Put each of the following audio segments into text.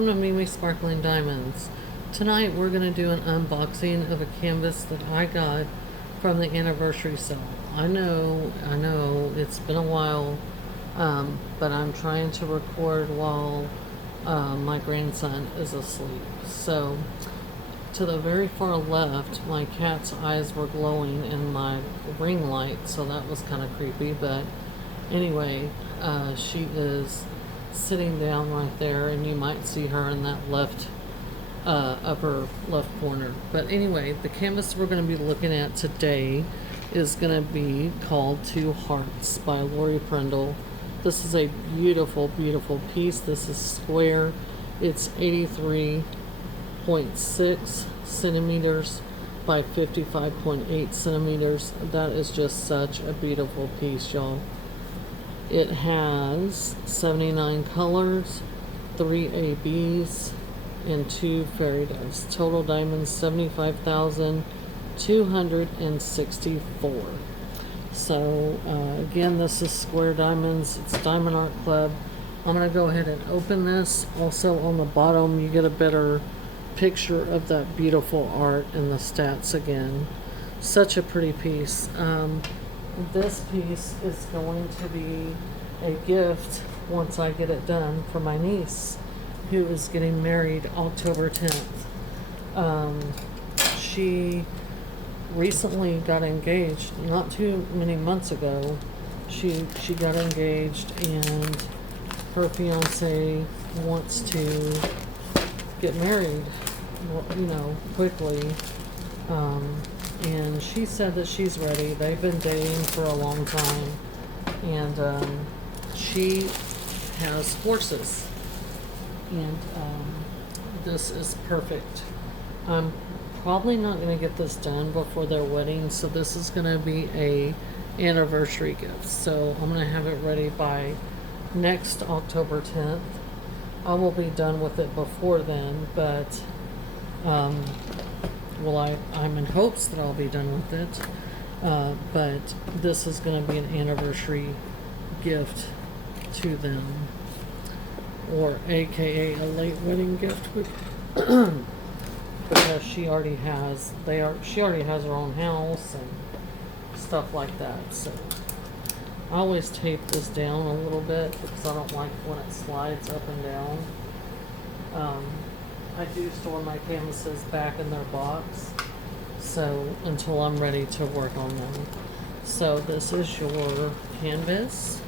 welcome to Mimi Sparkling Diamonds. Tonight we're going to do an unboxing of a canvas that I got from the anniversary sale. I know, it's been a while, but I'm trying to record while my grandson is asleep. So, to the very far left, my cat's eyes were glowing in my ring light, so that was kind of creepy, but anyway, she is sitting down right there, and you might see her in that left upper left corner. But anyway, the canvas we're going to be looking at today is going to be called Two Hearts by Laurie Prindle. This is a beautiful, beautiful piece. This is square. It's 83.6 centimeters by 55.8 centimeters. That is just such a beautiful piece, y'all. It has 79 colors, 3 ABs, and 2 fairy dust. Total diamonds 75,264. So again, this is square diamonds. It's Diamond Art Club. I'm going to go ahead and open this. Also on the bottom you get a better picture of that beautiful art and the stats again. Such a pretty piece. This piece is going to be a gift once I get it done for my niece, who is getting married October 10th. She recently got engaged, not too many months ago. She got engaged, and her fiance wants to get married, quickly. And she said that she's ready. They've been dating for a long time, and she has horses, and this is perfect. I'm probably not going to get this done before their wedding, so this is going to be a anniversary gift. So I'm going to have it ready by next October 10th. I will be done with it before then, but I'm in hopes that I'll be done with it, but this is going to be an anniversary gift to them, or aka a late wedding gift, because she already has her own house and stuff like that. So I always tape this down a little bit because I don't like when it slides up and down. I do store my canvases back in their box, so until I'm ready to work on them. So this is your canvas,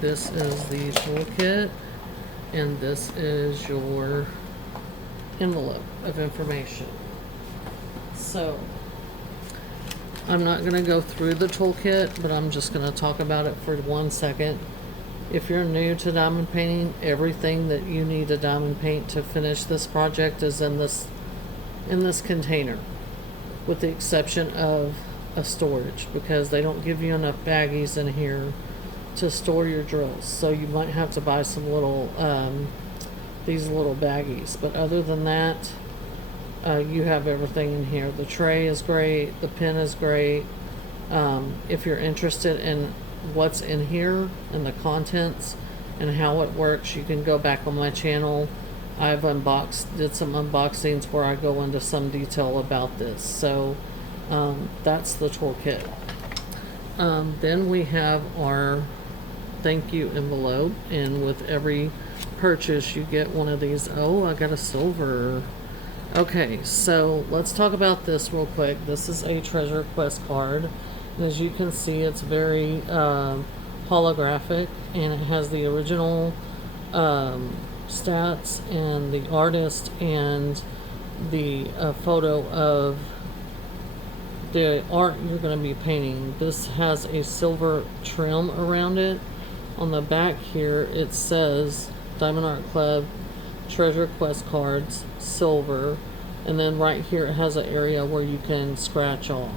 this is the toolkit, and this is your envelope of information. So I'm not going to go through the toolkit, but I'm just going to talk about it for 1 second. If you're new to diamond painting, everything that you need to diamond paint to finish this project is in this container, with the exception of a storage, because they don't give you enough baggies in here to store your drills. So you might have to buy some little these little baggies, but other than that, you have everything in here. The tray is great, the pen is great. If you're interested in what's in here and the contents and how it works, you can go back on my channel. I've did some unboxings where I go into some detail about this. So that's the toolkit. Then we have our thank you envelope, and with every purchase you get one of these. Oh, I got a silver. Okay, so let's talk about this real quick. This is a treasure quest card. And as you can see, it's very holographic, and it has the original stats and the artist and the photo of the art you're going to be painting. This has a silver trim around it. On the back here it says Diamond Art Club Treasure Quest Cards Silver, and then right here it has an area where you can scratch off.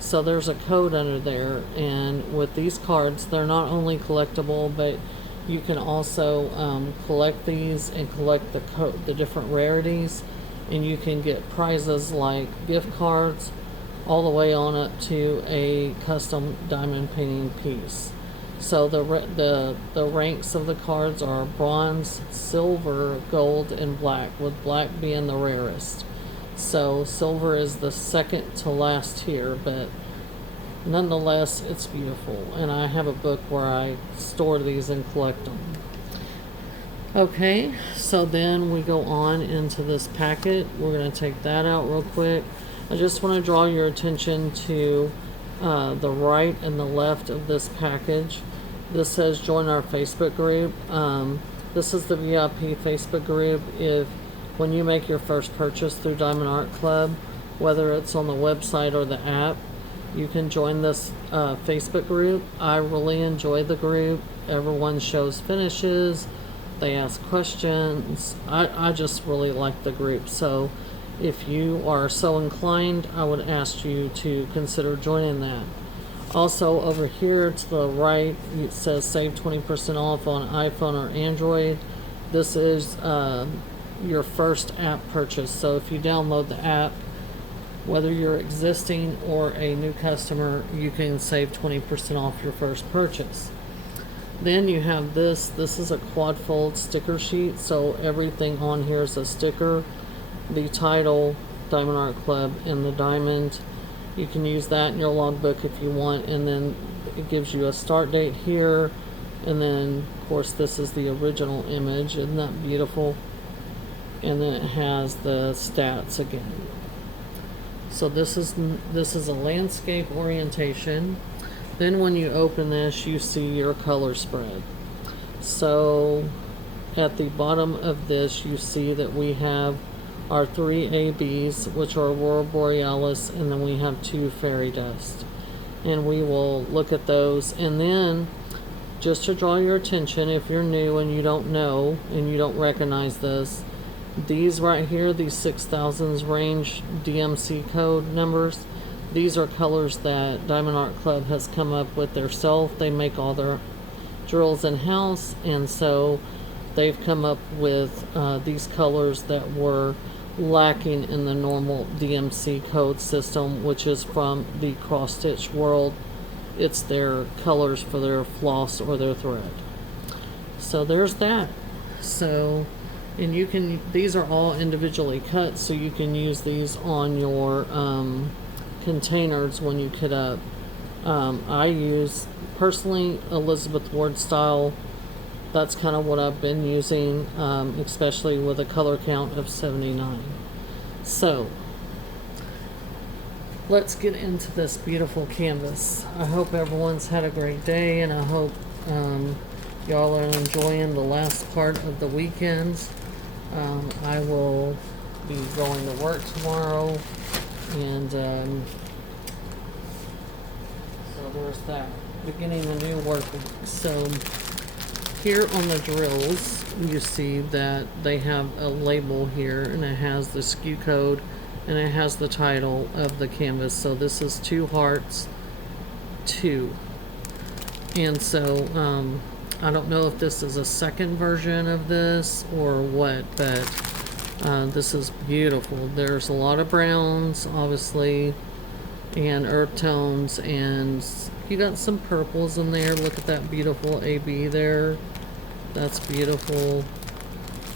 So there's a code under there, and with these cards, they're not only collectible, but you can also collect these and collect the different rarities, and you can get prizes like gift cards all the way on up to a custom diamond painting piece. So the ranks of the cards are bronze, silver, gold, and black, with black being the rarest. So silver is the second to last here, but nonetheless, it's beautiful. And I have a book where I store these and collect them. Okay, so then we go on into this packet. We're going to take that out real quick. I just want to draw your attention to the right and the left of this package. This says join our Facebook group. This is the VIP Facebook group. If when you make your first purchase through Diamond Art Club, whether it's on the website or the app, you can join this Facebook group. I really enjoy the group. Everyone shows finishes. They ask questions. I just really like the group. So if you are so inclined, I would ask you to consider joining that. Also, over here to the right, it says save 20% off on iPhone or Android. This is your first app purchase. So if you download the app, whether you're existing or a new customer, you can save 20% off your first purchase. Then you have this. This is a quad fold sticker sheet. So everything on here is a sticker. The title, Diamond Art Club, and the diamond. You can use that in your logbook if you want, and then it gives you a start date here, and then of course this is the original image. Isn't that beautiful? And then it has the stats again. So this is a landscape orientation. Then when you open this, you see your color spread. So at the bottom of this, you see that we have our 3 ABs, which are Aurora Borealis, and then we have 2 fairy dust. And we will look at those. And then, just to draw your attention, if you're new and you don't know, and you don't recognize this, these right here, these 6000s range DMC code numbers, these are colors that Diamond Art Club has come up with themselves. They make all their drills in-house, and so they've come up with these colors that were lacking in the normal DMC code system, which is from the cross stitch world. It's their colors for their floss or their thread. So there's that. So, and you can, these are all individually cut, so you can use these on your containers when you kit up. I use personally Elizabeth Ward style. That's kind of what I've been using, especially with a color count of 79. So, let's get into this beautiful canvas. I hope everyone's had a great day, and I hope y'all are enjoying the last part of the weekends. I will be going to work tomorrow, and so there's that. Beginning a new work week. So, here on the drills, you see that they have a label here, and it has the SKU code, and it has the title of the canvas. So this is Two Hearts II. And so, I don't know if this is a second version of this or what, but this is beautiful. There's a lot of browns, obviously, and earth tones, and you got some purples in there. Look at that beautiful AB there. That's beautiful.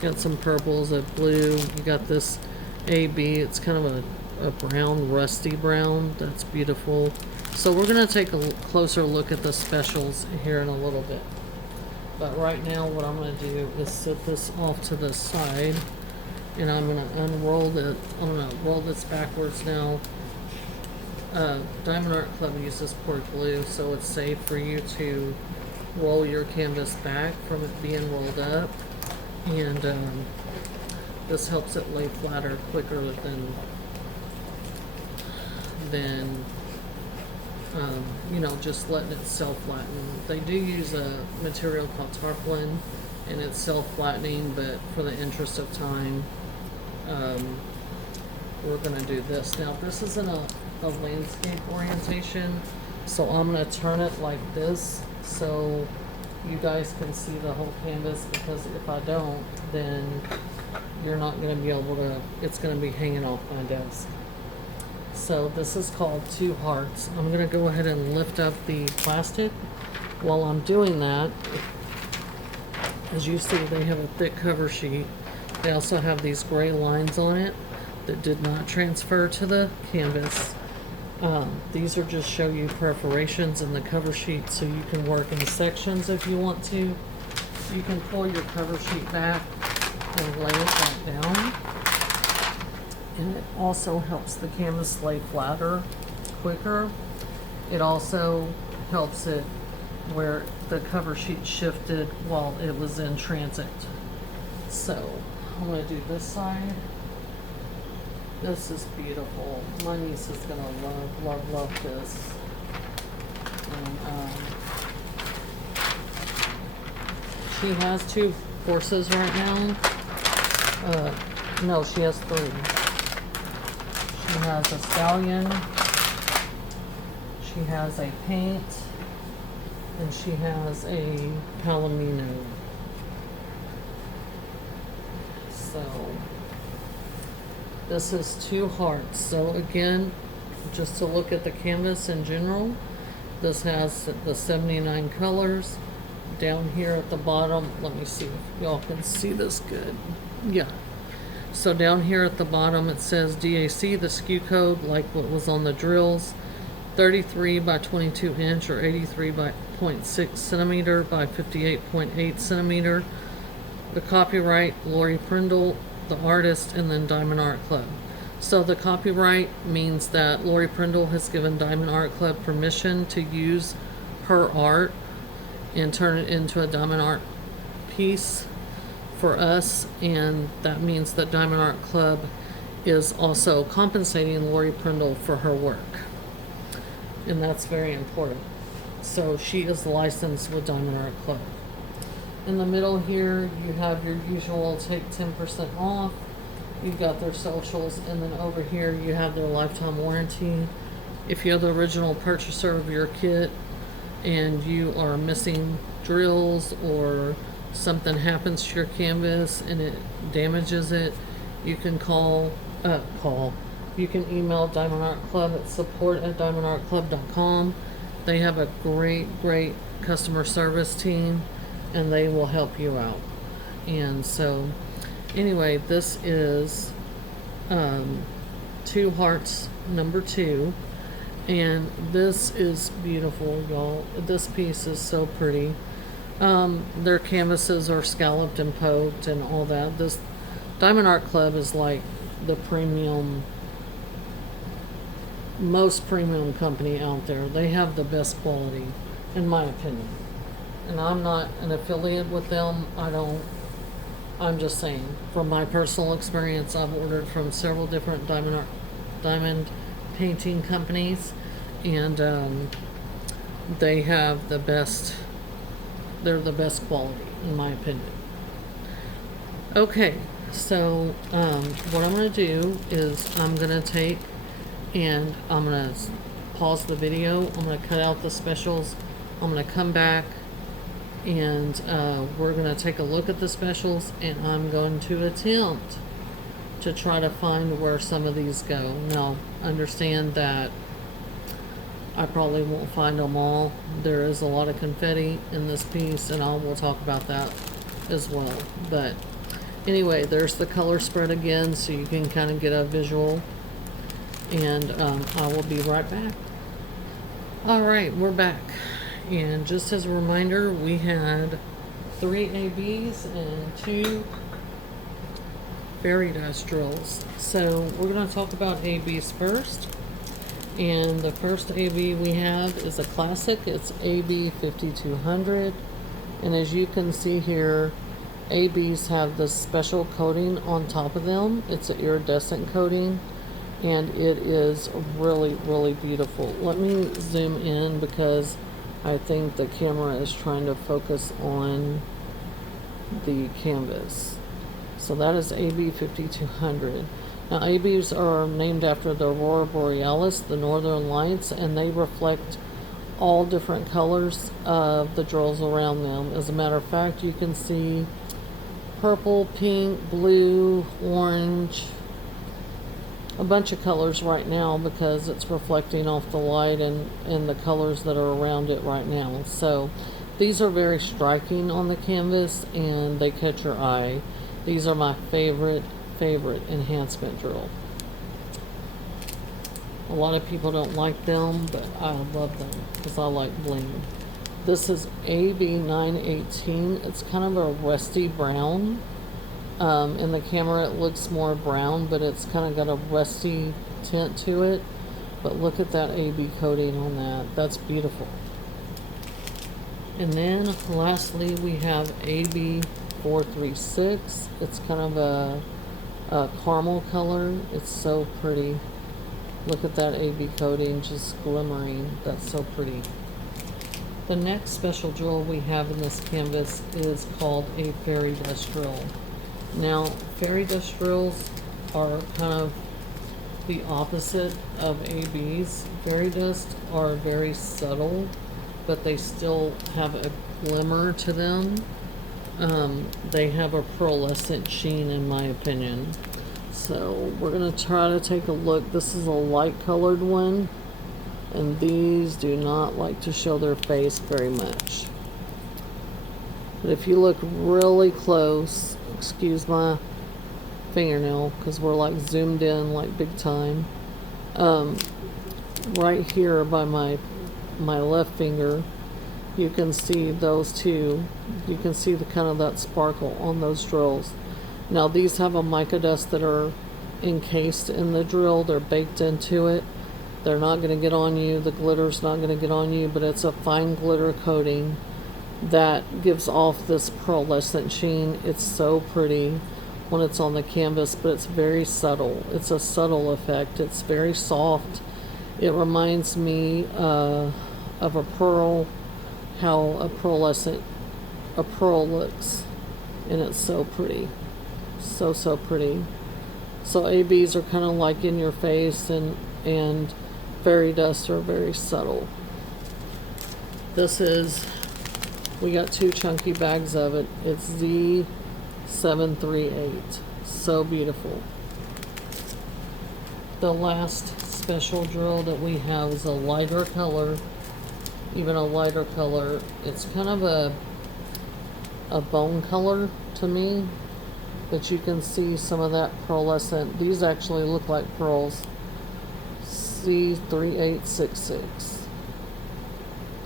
Got some purples, a blue. You got this AB. It's kind of a brown, rusty brown. That's beautiful. So we're going to take a closer look at the specials here in a little bit. But right now what I'm going to do is set this off to the side, and I'm going to unroll it. I'm going to roll this backwards now. Diamond Art Club uses port glue, so it's safe for you to roll your canvas back from it being rolled up, and this helps it lay flatter quicker than you know, just letting it self-flatten. They do use a material called tarpaulin, and it's self-flattening, but for the interest of time, we're going to do this. Now, this isn't a landscape orientation, so I'm going to turn it like this so you guys can see the whole canvas, because if I don't, then you're not going to be able to, it's going to be hanging off my desk. So this is called Two Hearts. I'm going to go ahead and lift up the plastic while I'm doing that, as you see, they have a thick cover sheet. They also have these gray lines on it that did not transfer to the canvas. These are just show you perforations in the cover sheet so you can work in sections if you want to. You can pull your cover sheet back and lay it back down. And it also helps the canvas lay flatter quicker. It also helps it where the cover sheet shifted while it was in transit. So I'm going to do this side. This is beautiful. My niece is going to love, love, love this. And she has 2 horses right now. No, she has 3. She has a stallion. She has a paint. And she has a palomino. So this is Two Hearts. So again, just to look at the canvas in general, this has the 79 colors. Down here at the bottom, let me see if y'all can see this good. Yeah. So down here at the bottom it says DAC, the SKU code, like what was on the drills, 33 by 22 inch or 83 by 0.6 centimeter by 58.8 centimeter. The copyright, Laurie Prindle, the artist, and then Diamond Art Club. So the copyright means that Laurie Prindle has given Diamond Art Club permission to use her art and turn it into a Diamond Art piece for us, and that means that Diamond Art Club is also compensating Laurie Prindle for her work, and that's very important. So she is licensed with Diamond Art Club. In the middle here you have your usual take 10% off. You've got their socials, and then over here you have their lifetime warranty. If you're the original purchaser of your kit and you are missing drills or something happens to your canvas and it damages it, you can you can email Diamond Art Club at support@diamondartclub.com. They have a great customer service team and they will help you out. And so anyway, this is Two Hearts number 2, and this is beautiful, y'all. This piece is so pretty. Their canvases are scalloped and poked and all that. This Diamond Art Club is like the most premium company out there. They have the best quality, in my opinion. And I'm not an affiliate with them. I'm just saying, from my personal experience, I've ordered from several different diamond painting companies, and they have the best. They're the best quality, in my opinion. Okay, so what I'm going to do is I'm going to take and I'm going to pause the video. I'm going to cut out the specials. I'm going to come back and we're going to take a look at the specials, and I'm going to attempt to try to find where some of these go. Now, understand that I probably won't find them all. There is a lot of confetti in this piece, and we'll talk about that as well. But anyway, there's the color spread again, so you can kind of get a visual. And I will be right back. Alright, we're back. And just as a reminder, we had 3 ABs and 2 fairy dust drills. So we're going to talk about ABs first. And the first AB we have is a classic. It's AB 5200. And as you can see here, ABs have this special coating on top of them. It's an iridescent coating, and it is really beautiful. Let me zoom in because I think the camera is trying to focus on the canvas. So that is AB 5200. Now, ABs are named after the Aurora Borealis, the northern lights, and they reflect all different colors of the drills around them. As a matter of fact, you can see purple, pink, blue, orange, a bunch of colors right now because it's reflecting off the light and the colors that are around it right now. So these are very striking on the canvas and they catch your eye. These are my favorite enhancement drill. A lot of people don't like them, but I love them because I like bling. This is AB918. It's kind of a rusty brown. In the camera it looks more brown, but it's kind of got a rusty tint to it. But look at that AB coating on that. That's beautiful. And then lastly we have AB436. It's kind of a caramel color. It's so pretty. Look at that AB coating just glimmering. That's so pretty. The next special drill we have in this canvas is called a fairy dust drill. Now, fairy dust drills are kind of the opposite of ABs. Fairy dust are very subtle, but they still have a glimmer to them. They have a pearlescent sheen in my opinion. So we're going to try to take a look. This is a light colored one, and these do not like to show their face very much. But if you look really close, excuse my fingernail because we're like zoomed in like big time, right here by my left finger, you can see those two. You can see the kind of that sparkle on those drills. Now these have a mica dust that are encased in the drill. They're baked into it. They're not going to get on you. The glitter's not going to get on you, but it's a fine glitter coating that gives off this pearlescent sheen. It's so pretty when it's on the canvas, but it's very subtle. It's a subtle effect. It's very soft. It reminds me of a pearl, how a pearl looks, and it's so pretty. So pretty. So ABs are kind of like in your face, and fairy dust are very subtle. This is, we got 2 chunky bags of it. It's Z738. So beautiful. The last special drill that we have is a lighter color, even a lighter color. It's kind of a bone color to me, but you can see some of that pearlescent. These actually look like pearls. Z3866.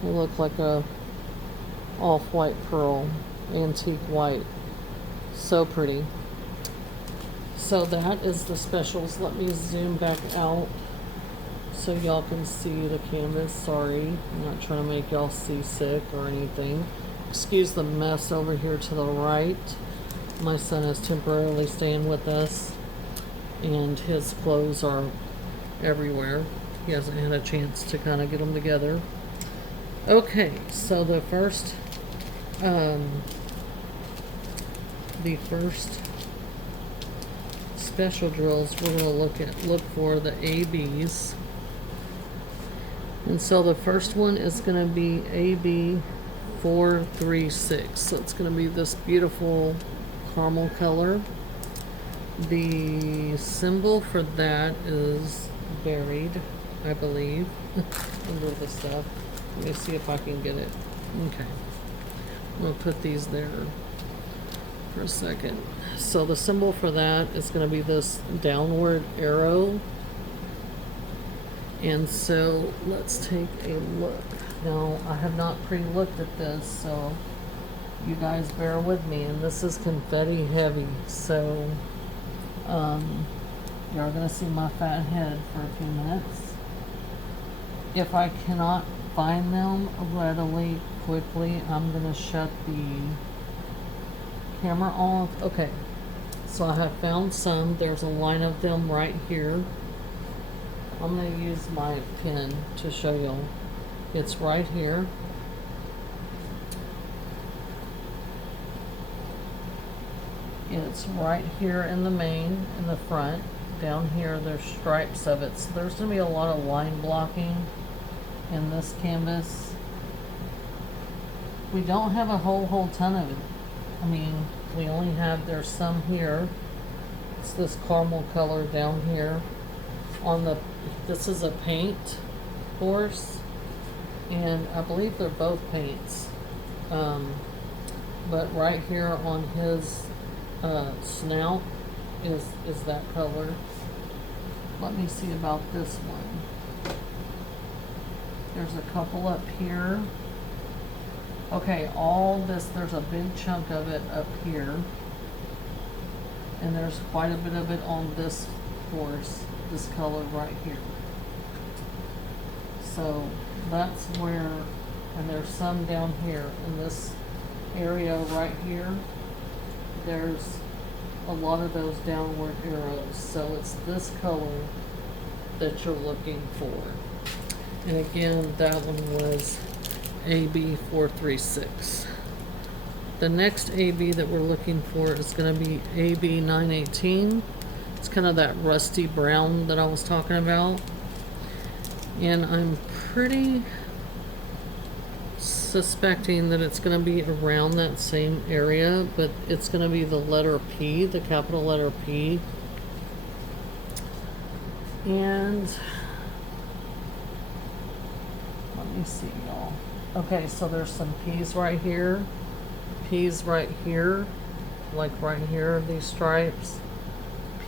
They look like a off-white pearl, antique white. So pretty. So that is the specials. Let me zoom back out so y'all can see the canvas. Sorry, I'm not trying to make y'all seasick or anything. Excuse the mess over here to the right. My son is temporarily staying with us, and his clothes are everywhere. He hasn't had a chance to kind of get them together. Okay, so the first special drills we're going to look for the ABs. And so the first one is going to be AB436. So it's going to be this beautiful caramel color. The symbol for that is buried, I believe, under the stuff. Let me see if I can get it. Okay. I'm going to put these there for a second. So the symbol for that is going to be this downward arrow. And so let's take a look. Now, I have not pre-looked at this, so you guys bear with me. And this is confetti heavy, so you're going to see my fat head for a few minutes. If I cannot find them readily, quickly, I'm going to shut the camera off. Okay, so I have found some. There's a line of them right here. I'm going to use my pen to show y'all. It's right here. It's right here in the main, in the front. Down here, there's stripes of it. So there's going to be a lot of line blocking in this canvas. We don't have a whole ton of it. I mean, we only have, there's some here. It's this caramel color down here. on the, this is a paint horse, and I believe they're both paints. But right here on his snout is that color. Let me see about this one. There's a couple up here. Okay, all this, there's a big chunk of it up here. And there's quite a bit of it on this horse, this color right here. So that's where, and there's some down here in this area right here. There's a lot of those downward arrows. So it's this color that you're looking for. And again, that one was AB436. The next AB that we're looking for is going to be AB918. It's kind of that rusty brown that I was talking about. And I'm pretty suspecting that it's going to be around that same area, but it's going to be the letter P, the capital letter P. And let me see, y'all. Okay, so there's some P's right here. P's right here, like right here, these stripes.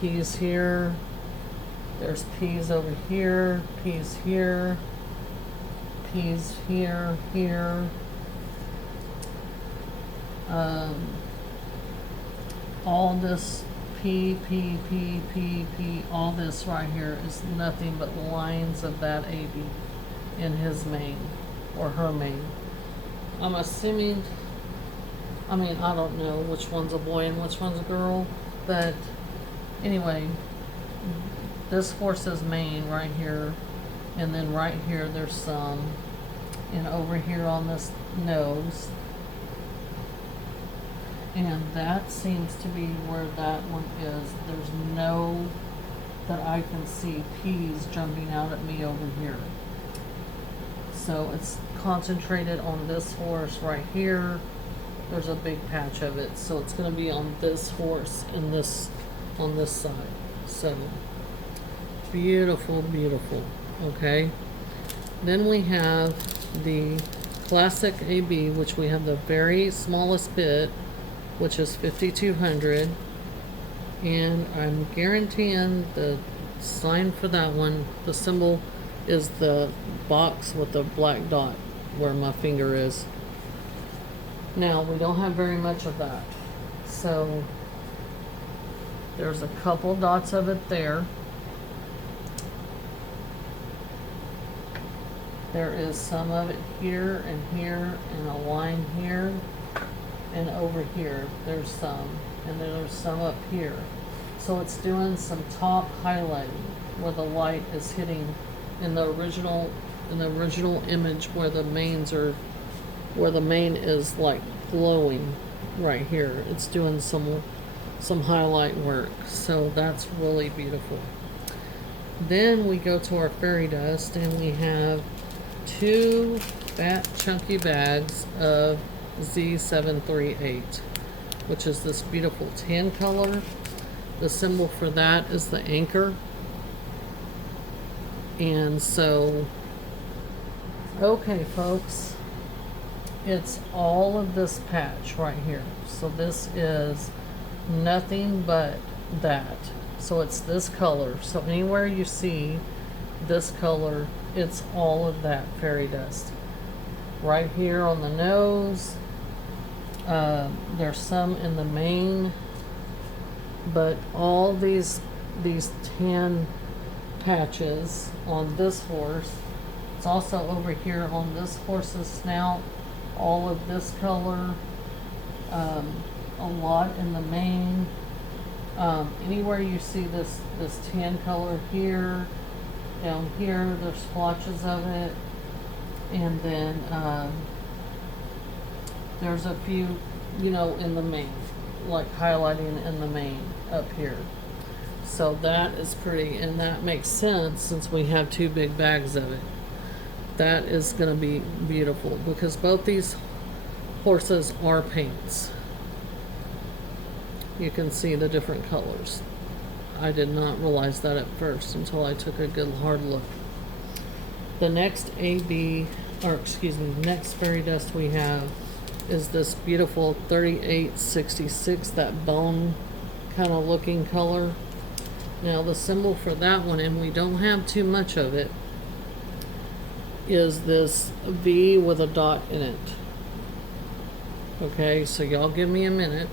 P's here. There's P's over here. P's here. P's here, here. All this P, all this right here is nothing but lines of that AB in his mane, or her mane. I'm assuming, I mean, I don't know which one's a boy and which one's a girl, but anyway, this horse's mane right here, and then right here there's some, and over here on this nose, and that seems to be where that one is. There's no, that I can see P's jumping out at me over here. So it's concentrated on this horse right here. There's a big patch of it, so it's going to be on this horse and this, on this side. So beautiful, beautiful. Okay, then we have the classic AB, which we have the very smallest bit, which is 5200, and I'm guaranteeing the sign for that one, the symbol is the box with the black dot where my finger is. Now, we don't have very much of that, so there's a couple dots of it there. There is some of it here and a line here, and over here there's some, and then there's some up here. So it's doing some top highlighting where the light is hitting in the original image where the manes are, where the mane is like glowing right here. It's doing some highlight work, so that's really beautiful. Then we go to our fairy dust, and we have 2 fat chunky bags of Z738, which is this beautiful tan color. The symbol for that is the anchor. And so, okay folks, it's all of this patch right here. So this is nothing but that. So it's this color. So anywhere you see this color, it's all of that fairy dust. Right here on the nose, there's some in the mane, but all these tan patches on this horse. It's also over here on this horse's snout, all of this color, a lot in the mane. Anywhere you see this tan color here, down here, there's splotches of it, and then there's a few, you know, in the mane, like highlighting in the mane up here. So that is pretty, and that makes sense since we have 2 big bags of it. That is going to be beautiful because both these horses are paints. You can see the different colors. I did not realize that at first until I took a good hard look. The next next fairy dust we have is this beautiful 3866, that bone kind of looking color. Now the symbol for that one, and we don't have too much of it, is this V with a dot in it. Okay, so y'all give me a minute.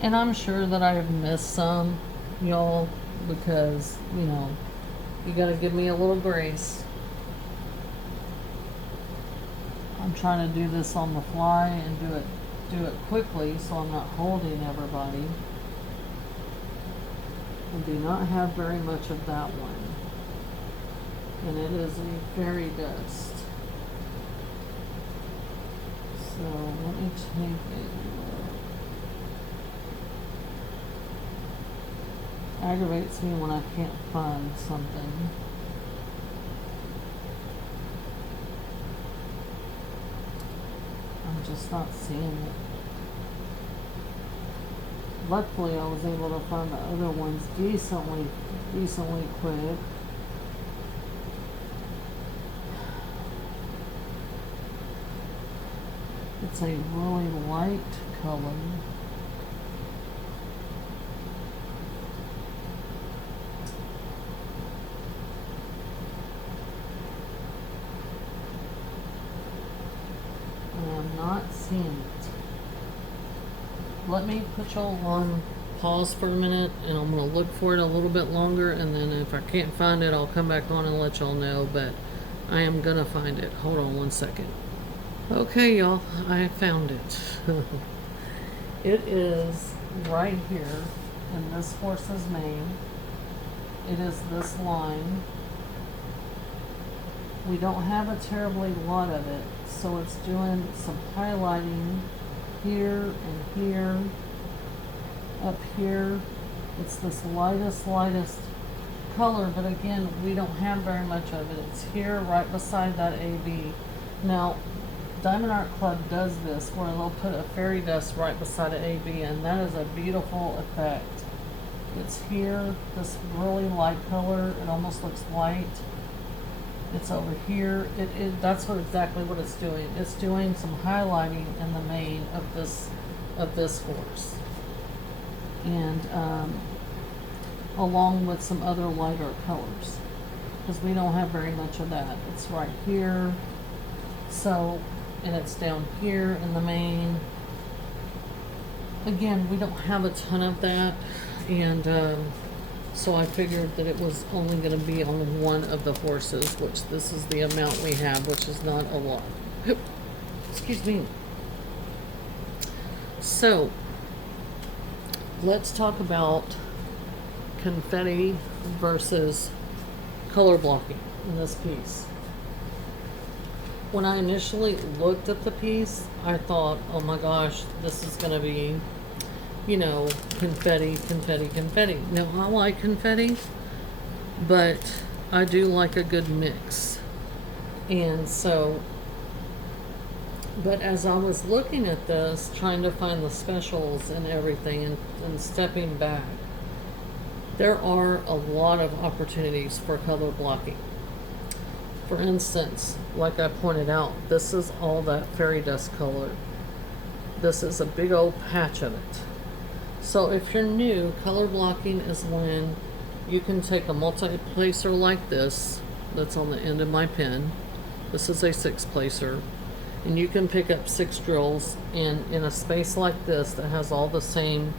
And I'm sure that I have missed some, y'all, because, you know, you gotta give me a little grace. I'm trying to do this on the fly and do it quickly so I'm not holding everybody. I do not have very much of that one. And it is a fairy dust. So let me take a aggravates me when I can't find something. I'm just not seeing it. Luckily, I was able to find the other ones decently quick. It's a really light color. I'm not seeing it. Let me put y'all on pause for a minute, and I'm going to look for it a little bit longer, and then if I can't find it, I'll come back on and let y'all know, but I am going to find it. Hold on one second. Okay, y'all, I found it. It is right here in this horse's mane. It is this line. We don't have a terribly lot of it, so it's doing some highlighting here and here, up here. It's this lightest color, but again, we don't have very much of it. It's here right beside that AB. Now, Diamond Art Club does this where they'll put a fairy dust right beside an AB, and that is a beautiful effect. It's here, this really light color. It almost looks white. It's over here. That's exactly what it's doing. It's doing some highlighting in the mane of this horse, and along with some other lighter colors, because we don't have very much of that. It's right here, so, and it's down here in the mane. Again, we don't have a ton of that, and so I figured that it was only going to be on one of the horses, which this is the amount we have, which is not a lot. Excuse me. So, let's talk about confetti versus color blocking in this piece. When I initially looked at the piece, I thought, oh my gosh, this is going to be, you know, confetti. Now, I like confetti, but I do like a good mix. And so, but as I was looking at this, trying to find the specials and everything, and stepping back, there are a lot of opportunities for color blocking. For instance, like I pointed out, this is all that fairy dust color. This is a big old patch of it. So if you're new, color blocking is when you can take a multi-placer like this, that's on the end of my pen. This is a 6-placer. And you can pick up 6 drills, and in a space like this that has all the same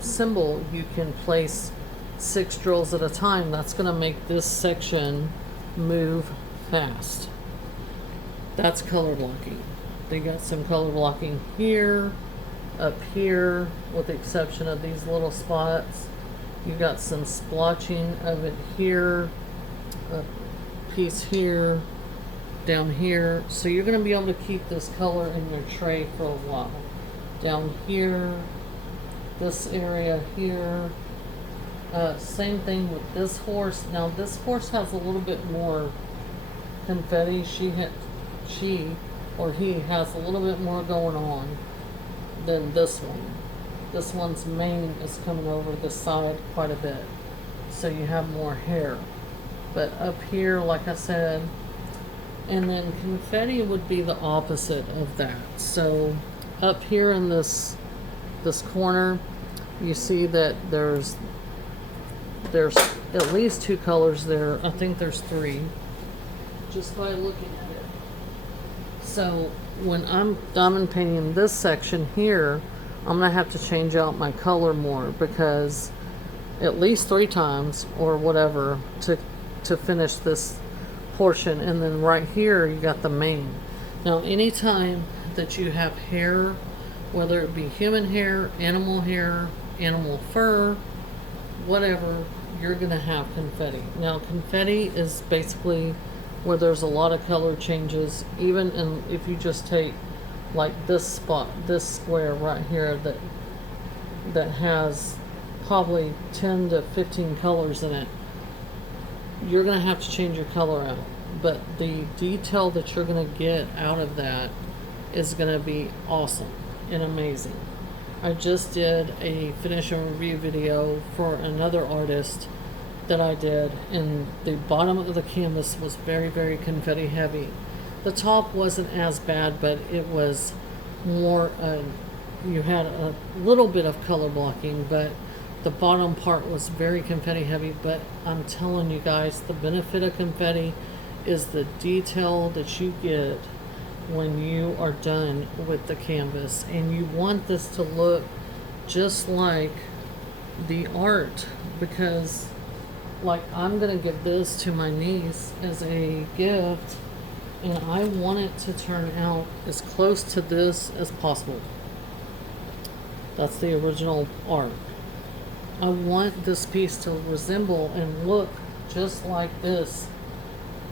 symbol, you can place 6 drills at a time. That's going to make this section move fast. That's color blocking. They got some color blocking here, up here, with the exception of these little spots. You got some splotching of it here, a piece here, down here. So you're going to be able to keep this color in your tray for a while. Down here, this area here. Same thing with this horse. Now this horse has a little bit more confetti. she or he has a little bit more going on than this one. This one's mane is coming over the side quite a bit, so you have more hair. But up here, like I said, and then confetti would be the opposite of that. So up here in this corner, you see that there's at least 2 colors there. I think there's 3, just by looking at it. So when I'm diamond painting this section here, I'm gonna have to change out my color more, because at least 3 times or whatever to finish this portion. And then right here you got the mane. Now anytime that you have hair, whether it be human hair, animal fur, whatever, you're gonna have confetti. Now confetti is basically where there's a lot of color changes, even if you just take like this spot, this square right here that has probably 10 to 15 colors in it, you're gonna have to change your color out. But the detail that you're gonna get out of that is gonna be awesome and amazing. I just did a finish and review video for another artist that I did, and the bottom of the canvas was very, very confetti heavy. The top wasn't as bad, but it was more, you had a little bit of color blocking, but the bottom part was very confetti heavy. But I'm telling you guys, the benefit of confetti is the detail that you get when you are done with the canvas. And you want this to look just like the art, because like I'm gonna give this to my niece as a gift, and I want it to turn out as close to this as possible. That's the original art. I want this piece to resemble and look just like this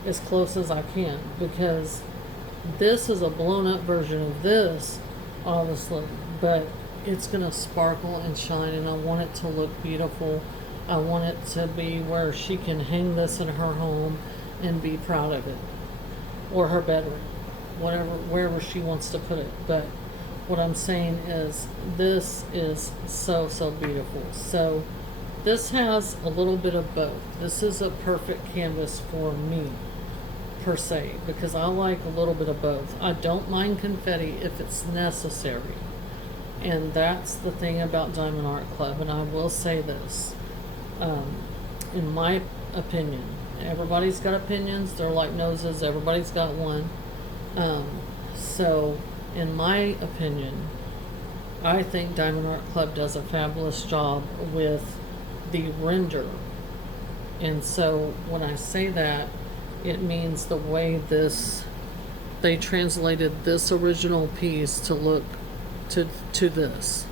as close as I can, because this is a blown up version of this, obviously, but it's gonna sparkle and shine, and I want it to look beautiful. I want it to be where she can hang this in her home and be proud of it, or her bedroom, wherever she wants to put it. But what I'm saying is, this is so, so beautiful. So this has a little bit of both. This is a perfect canvas for me, per se, because I like a little bit of both. I don't mind confetti if it's necessary. And that's the thing about Diamond Art Club. And I will say this, in my opinion, everybody's got opinions. They're like noses. Everybody's got one. So in my opinion, I think Diamond Art Club does a fabulous job with the render. And so when I say that, it means the way they translated this original piece to look to this.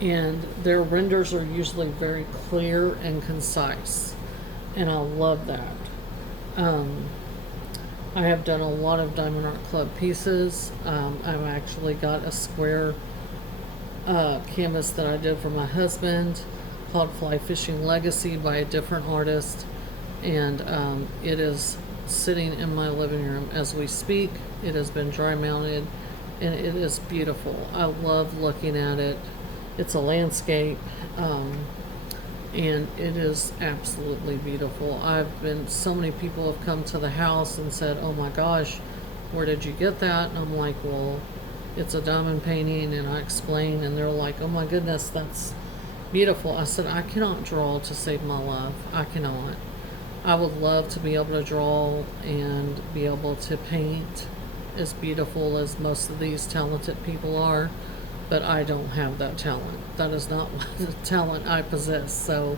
And their renders are usually very clear and concise, and I love that. I have done a lot of Diamond Art Club pieces. I've actually got a square canvas that I did for my husband called Fly Fishing Legacy by a different artist, and it is sitting in my living room as we speak. It has been dry mounted, and it is beautiful. I love looking at it. It's a landscape, and it is absolutely beautiful. So many people have come to the house and said, oh my gosh, where did you get that? And I'm like, well, it's a diamond painting, and I explain, and they're like, oh my goodness, that's beautiful. I said, I cannot draw to save my life. I cannot. I would love to be able to draw and be able to paint as beautiful as most of these talented people are, but I don't have that talent. That is not the talent I possess. So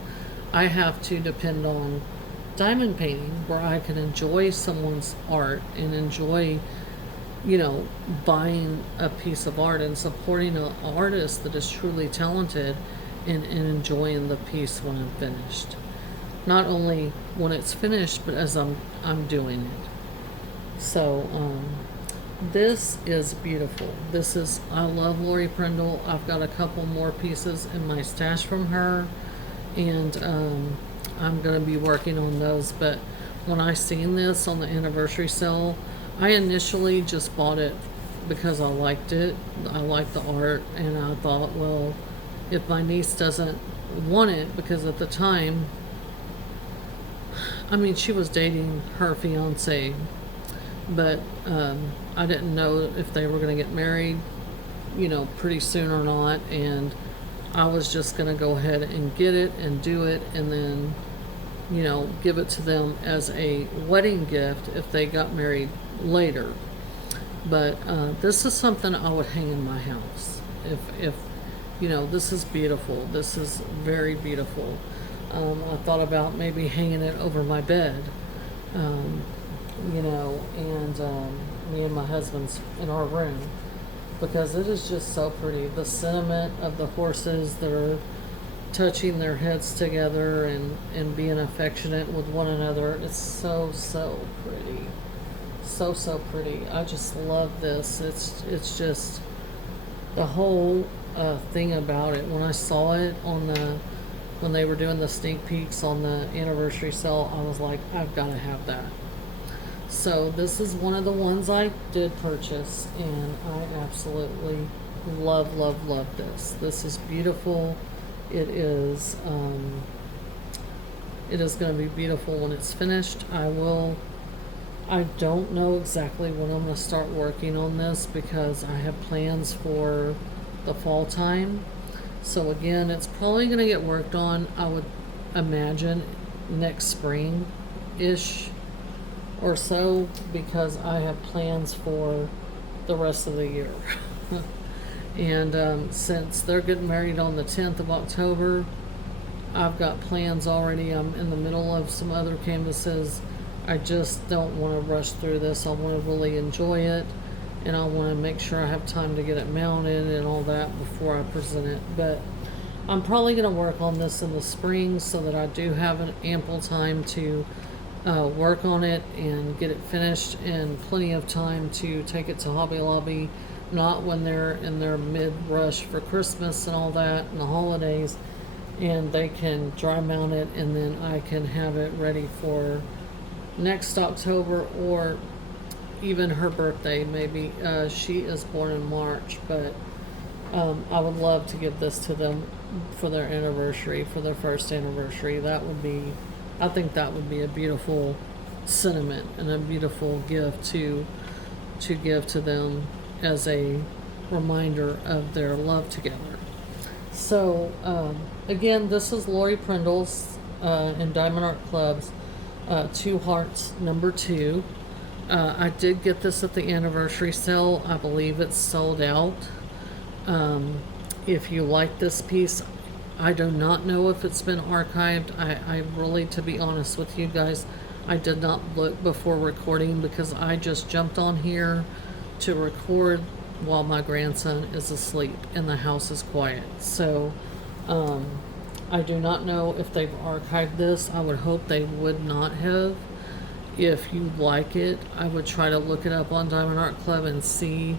I have to depend on diamond painting, where I can enjoy someone's art and enjoy, buying a piece of art and supporting an artist that is truly talented, and enjoying the piece when I'm finished. Not only when it's finished, but as I'm doing it. So this is beautiful. I love Laurie Prindle. I've got a couple more pieces in my stash from her, and I'm going to be working on those. But when I seen this on the anniversary sale, I initially just bought it because I liked it. I liked the art, and I thought, well, if my niece doesn't want it, because at the time, I mean, she was dating her fiance, but I didn't know if they were going to get married, pretty soon or not, and I was just going to go ahead and get it and do it, and then, give it to them as a wedding gift if they got married later. But this is something I would hang in my house. If this is beautiful. This is very beautiful. I thought about maybe hanging it over my bed, and me and my husband's in our room, because it is just so pretty. The sentiment of the horses that are touching their heads together and being affectionate with one another. It's so, so pretty. So, so pretty. I just love this. It's just the whole thing about it. When I saw it when they were doing the sneak peeks on the anniversary sale, I was like, I've got to have that. So this is one of the ones I did purchase, and I absolutely love, love, love this. This is beautiful. It is going to be beautiful when it's finished. I don't know exactly when I'm going to start working on this, because I have plans for the fall time. So again, it's probably going to get worked on, I would imagine, next spring-ish or so, because I have plans for the rest of the year. And since they're getting married on the 10th of October, I've got plans already. I'm in the middle of some other canvases. I just don't want to rush through this. I want to really enjoy it, and I want to make sure I have time to get it mounted and all that before I present it. But I'm probably going to work on this in the spring, so that I do have an ample time to work on it and get it finished, and plenty of time to take it to Hobby Lobby, not when they're in their mid-rush for Christmas and all that and the holidays, and they can dry mount it, and then I can have it ready for next October, or even her birthday maybe. She is born in March, but I would love to give this to them for their anniversary, for their first anniversary. I think that would be a beautiful sentiment and a beautiful gift to give to them as a reminder of their love together. So again, this is Laurie Prindle's in Diamond Art Club's Two Hearts #2. I did get this at the anniversary sale. I believe it's sold out. If you like this piece, I do not know if it's been archived. I really, to be honest with you guys, I did not look before recording, because I just jumped on here to record while my grandson is asleep and the house is quiet. So I do not know if they've archived this. I would hope they would not have. If you like it, I would try to look it up on Diamond Art Club and see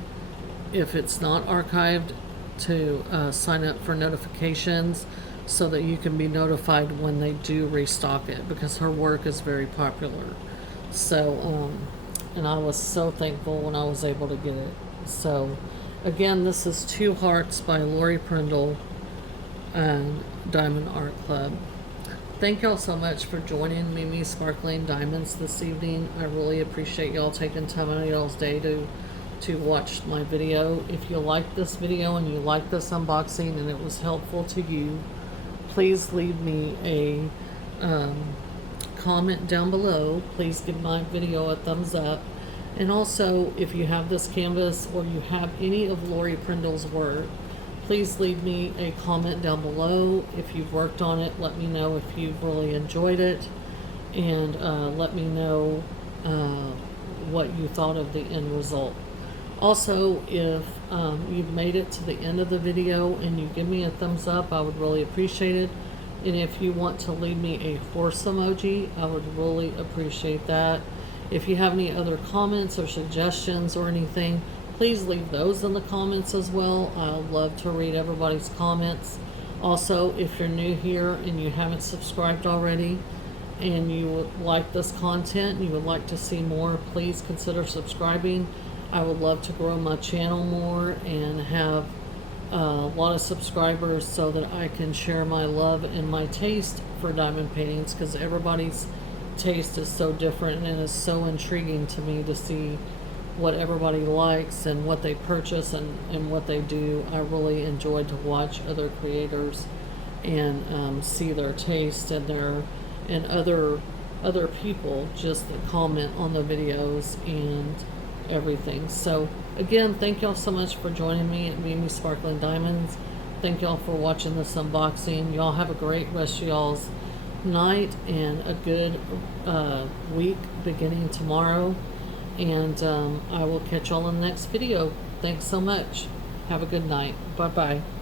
if it's not archived, to sign up for notifications, so that you can be notified when they do restock it, because her work is very popular. So and I was so thankful when I was able to get it. So again, this is Two Hearts by Laurie Prindle and Diamond Art Club. Thank y'all so much for joining Mimi Sparkling Diamonds this evening. I really appreciate y'all taking time out of y'all's day to watch my video. If you like this video and you like this unboxing and it was helpful to you, please leave me a comment down below. Please give my video a thumbs up. And also, if you have this canvas or you have any of Laurie Prindle's work, please leave me a comment down below. If you've worked on it, let me know if you've really enjoyed it, and let me know what you thought of the end result. Also, if you've made it to the end of the video and you give me a thumbs up, I would really appreciate it. And if you want to leave me a horse emoji, I would really appreciate that. If you have any other comments or suggestions or anything, please leave those in the comments as well. I love to read everybody's comments. Also, if you're new here and you haven't subscribed already, and you would like this content, you would like to see more, please consider subscribing. I would love to grow my channel more and have a lot of subscribers so that I can share my love and my taste for diamond paintings, because everybody's taste is so different, and it's so intriguing to me to see what everybody likes and what they purchase and what they do. I really enjoy to watch other creators and see their taste and other people just that comment on the videos and everything. So again, thank y'all so much for joining me at Mimi Sparkling Diamonds. Thank y'all for watching this unboxing. Y'all have a great rest of y'all's night and a good week beginning tomorrow. And I will catch y'all in the next video. Thanks so much. Have a good night. Bye-bye.